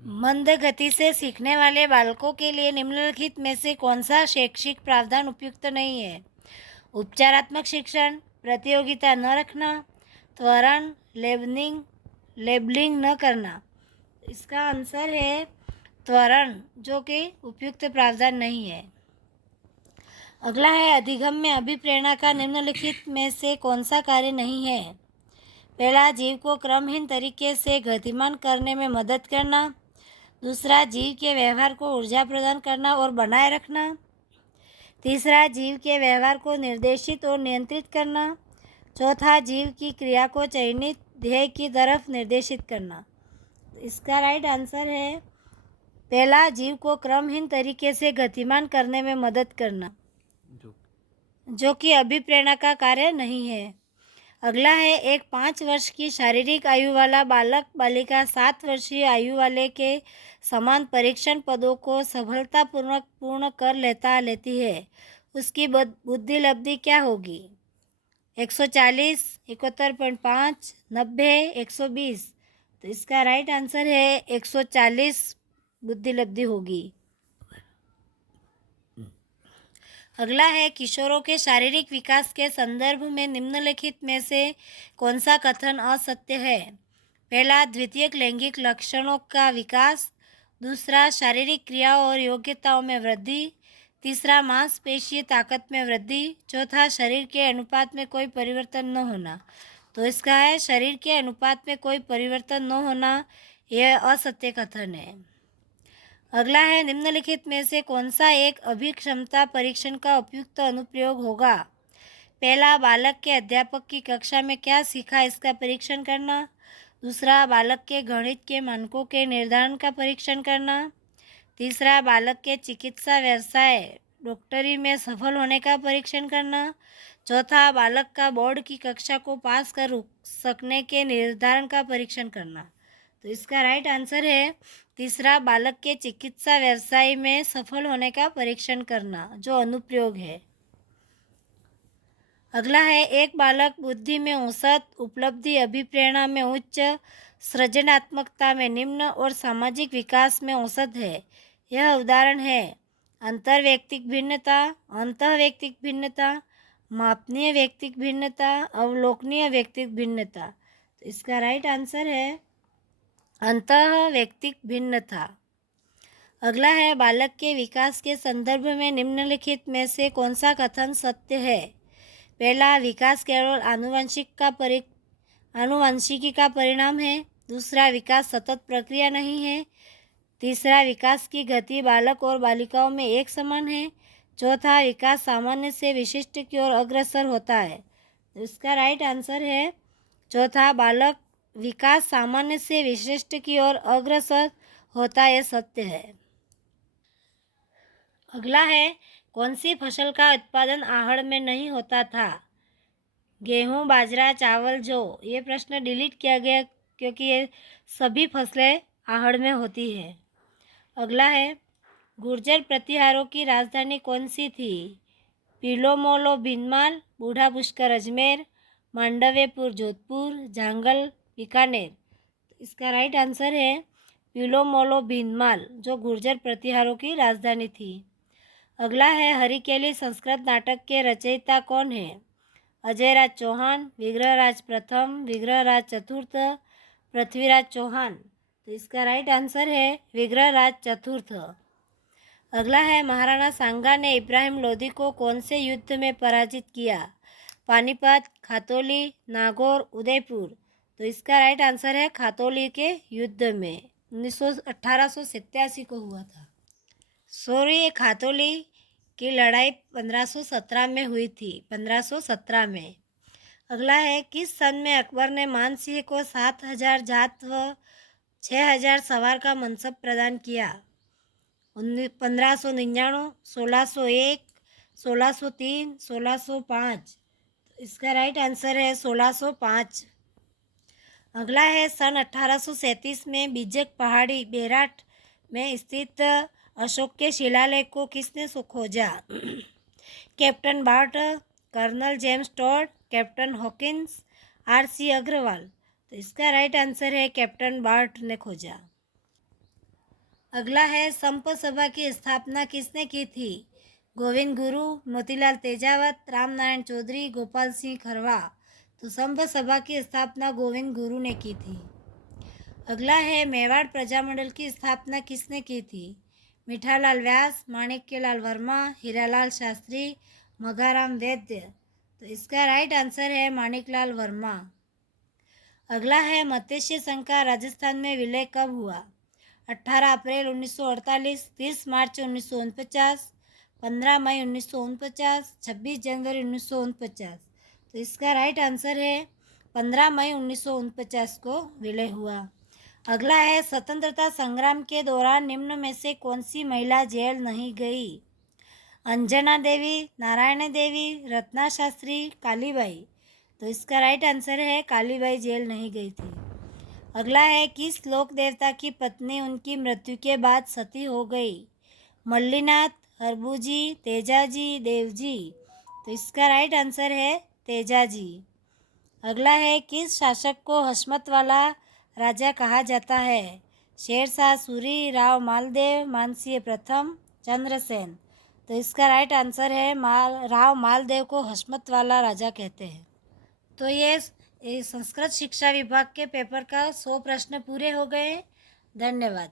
मंद गति से सीखने वाले बालकों के लिए निम्नलिखित में से कौन सा शैक्षिक प्रावधान उपयुक्त नहीं है? उपचारात्मक शिक्षण, प्रतियोगिता न रखना, त्वरण, लेबलिंग न करना। इसका आंसर है त्वरण, जो कि उपयुक्त प्रावधान नहीं है। अगला है अधिगम में अभिप्रेरणा का निम्नलिखित में से कौन सा कार्य नहीं है? पहला, जीव को क्रमहीन तरीके से गतिमान करने में मदद करना। दूसरा, जीव के व्यवहार को ऊर्जा प्रदान करना और बनाए रखना। तीसरा, जीव के व्यवहार को निर्देशित और नियंत्रित करना। चौथा, जीव की क्रिया को चयनित ध्येय की तरफ निर्देशित करना। इसका राइट आंसर है पहला, जीव को क्रमहीन तरीके से गतिमान करने में मदद करना, जो कि अभिप्रेरणा का कार्य नहीं है। अगला है एक 5 वर्ष की शारीरिक आयु वाला बालक बालिका 7 वर्षीय आयु वाले के समान परीक्षण पदों को सफलतापूर्वक पूर्ण कर लेती है, उसकी बुद्धि लब्धि क्या होगी? 140, 71.5, 90, 120। तो इसका राइट आंसर है 140 बुद्धि लब्धि होगी। अगला है किशोरों के शारीरिक विकास के संदर्भ में निम्नलिखित में से कौन सा कथन असत्य है? पहला, द्वितीयक लैंगिक लक्षणों का विकास। दूसरा, शारीरिक क्रियाओं और योग्यताओं में वृद्धि। तीसरा, मांसपेशीय ताकत में वृद्धि। चौथा, शरीर के अनुपात में कोई परिवर्तन न होना। तो इसका है शरीर के अनुपात में कोई परिवर्तन न होना, यह असत्य कथन है। अगला है निम्नलिखित में से कौन सा एक अभिक्षमता परीक्षण का उपयुक्त अनुप्रयोग होगा? पहला, बालक के अध्यापक की कक्षा में क्या सीखा इसका परीक्षण करना। दूसरा, बालक के गणित के मानकों के निर्धारण का परीक्षण करना। तीसरा, बालक के चिकित्सा व्यवसाय डॉक्टरी में सफल होने का परीक्षण करना। चौथा, बालक का बोर्ड की कक्षा को पास कर सकने के निर्धारण का परीक्षण करना। तो इसका राइट आंसर है तीसरा, बालक के चिकित्सा व्यवसाय में सफल होने का परीक्षण करना, जो अनुप्रयोग है। अगला है एक बालक बुद्धि में औसत, उपलब्धि अभिप्रेरणा में उच्च, सृजनात्मकता में निम्न और सामाजिक विकास में औसत है। यह उदाहरण है अंतर्वैयक्तिक भिन्नता, अंतःवैयक्तिक भिन्नता, मापनीय व्यक्तिक भिन्नता, अवलोकनीय व्यक्तिक भिन्नता। तो इसका राइट आंसर है अंतःवैयक्तिक भिन्नता। अगला है बालक के विकास के संदर्भ में निम्नलिखित में से कौन सा कथन सत्य है? पहला, विकास केवल आनुवंशिकी का परिणाम है। दूसरा, विकास सतत प्रक्रिया नहीं है। तीसरा, विकास की गति बालक और बालिकाओं में एक समान है। चौथा, विकास सामान्य से विशिष्ट की ओर अग्रसर होता है। इसका राइट आंसर है चौथा, बालक विकास सामान्य से विशिष्ट की ओर अग्रसर होता यह सत्य है। अगला है कौन सी फसल का उत्पादन आहड़ में नहीं होता था? गेहूं, बाजरा, चावल, जौ। ये प्रश्न डिलीट किया गया क्योंकि ये सभी फसलें आहड़ में होती है। अगला है गुर्जर प्रतिहारों की राजधानी कौन सी थी? पिलोमोलो भीनमाल, बूढ़ा पुष्कर अजमेर, मांडव्यपुर जोधपुर, जांगल बीकानेर। इसका राइट आंसर है पिलोमोलो भीनमाल, जो गुर्जर प्रतिहारों की राजधानी थी। अगला है हरिकेली संस्कृत नाटक के रचयिता कौन है? अजयराज चौहान, विग्रहराज प्रथम, विग्रहराज चतुर्थ, पृथ्वीराज चौहान। तो इसका राइट आंसर है विग्रहराज चतुर्थ। अगला है महाराणा सांगा ने इब्राहिम लोदी को कौन से युद्ध में पराजित किया? पानीपत, खातौली, नागौर, उदयपुर। तो इसका राइट आंसर है खातौली के युद्ध में 1887 को हुआ था। खातौली की लड़ाई 1517 में हुई थी, 1517 में। अगला है किस सन में अकबर ने मानसिंह को 7000 जात व 6000 सवार का मनसब प्रदान किया? 1599, 1601, 1603, 1605। इसका राइट आंसर है 1605। अगला है सन 1837 में बिजक पहाड़ी बेराट में स्थित अशोक के शिलालेख को किसने खोजा? Captain Burt, Colonel James Tod, Captain Hawkins, R C. Agarwal. तो इसका राइट आंसर है कैप्टन बार्ट ने खोजा। अगला है संप सभा की स्थापना किसने की थी? गोविंद गुरु, मोतीलाल तेजावत, रामनारायण चौधरी, गोपाल सिंह खरवा। तो संप सभा की स्थापना गोविंद गुरु ने की थी। अगला है मेवाड़ प्रजामंडल की स्थापना किसने की थी? मीठालाल व्यास, माणिक्यलाल वर्मा, हीरालाल शास्त्री, मघाराम वैद्य। तो इसका राइट आंसर है माणिकलाल वर्मा। अगला है मत्स्य संघ का राजस्थान में विलय कब हुआ? 18 अप्रैल 1948, 30 मार्च 1949, 15 मई 1949, 26 जनवरी 1949। तो इसका राइट आंसर है 15 मई 1949 को विलय हुआ। अगला है स्वतंत्रता संग्राम के दौरान निम्न में से कौन सी महिला जेल नहीं गई? अंजना देवी, नारायण देवी, रत्ना शास्त्री, कालीबाई। तो इसका राइट आंसर है कालीबाई जेल नहीं गई थी। अगला है किस लोक देवता की पत्नी उनकी मृत्यु के बाद सती हो गई? मल्लीनाथ, हरबूजी, तेजाजी, देवजी। तो इसका राइट आंसर है तेजाजी। अगला है किस शासक को हशमत वाला राजा कहा जाता है? शेरशाह सूरी, राव मालदेव, मानसिंह प्रथम, चंद्रसेन। तो इसका राइट आंसर है राव मालदेव को हशमत वाला राजा कहते हैं। तो ये संस्कृत शिक्षा विभाग के पेपर का 100 प्रश्न पूरे हो गए। धन्यवाद।